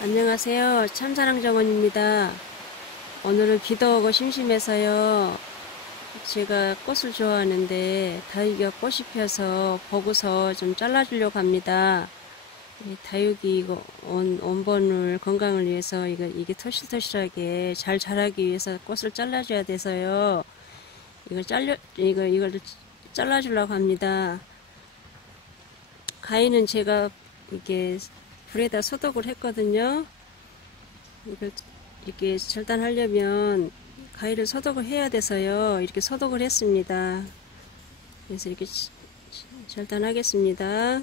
안녕하세요. 참사랑 정원입니다. 오늘은 비도 오고 심심해서요. 제가 꽃을 좋아하는데 다육이가 꽃이 펴서 보고서 좀 잘라주려고 합니다. 이 다육이 이거 온, 온본을 건강을 위해서 이거 이게 토실토실하게 잘 자라기 위해서 꽃을 잘라줘야 돼서요. 이걸 잘려 이거 이걸 잘라주려고 합니다. 가위는 제가 이게 불에다 소독을 했거든요. 이걸 이렇게 절단하려면 가위를 소독을 해야 돼서요. 이렇게 소독을 했습니다. 그래서 이렇게 절단하겠습니다.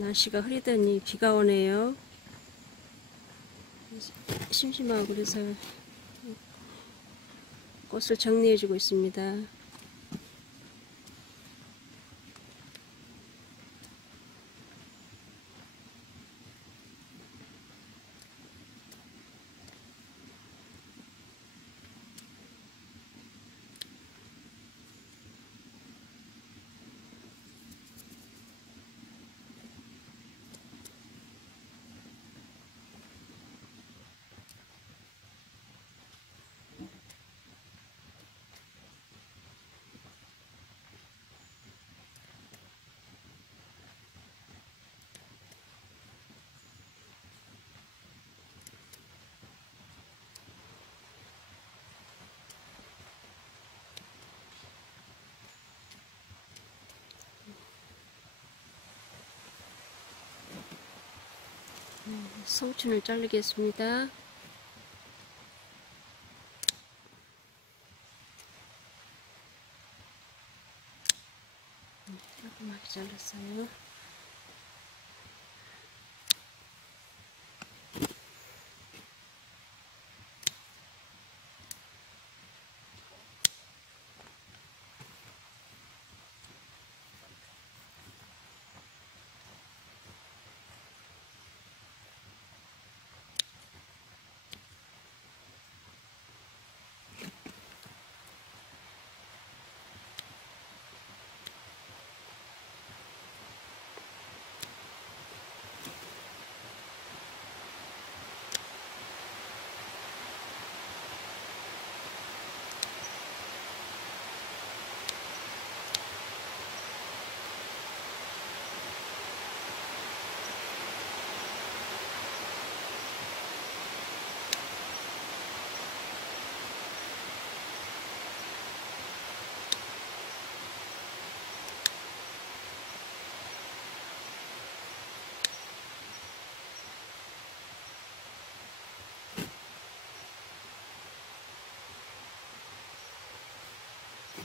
날씨가 흐리더니 비가 오네요. 심심하고 그래서 꽃을 정리해주고 있습니다. 성춘을 자르겠습니다. 조그맣게 잘랐어요.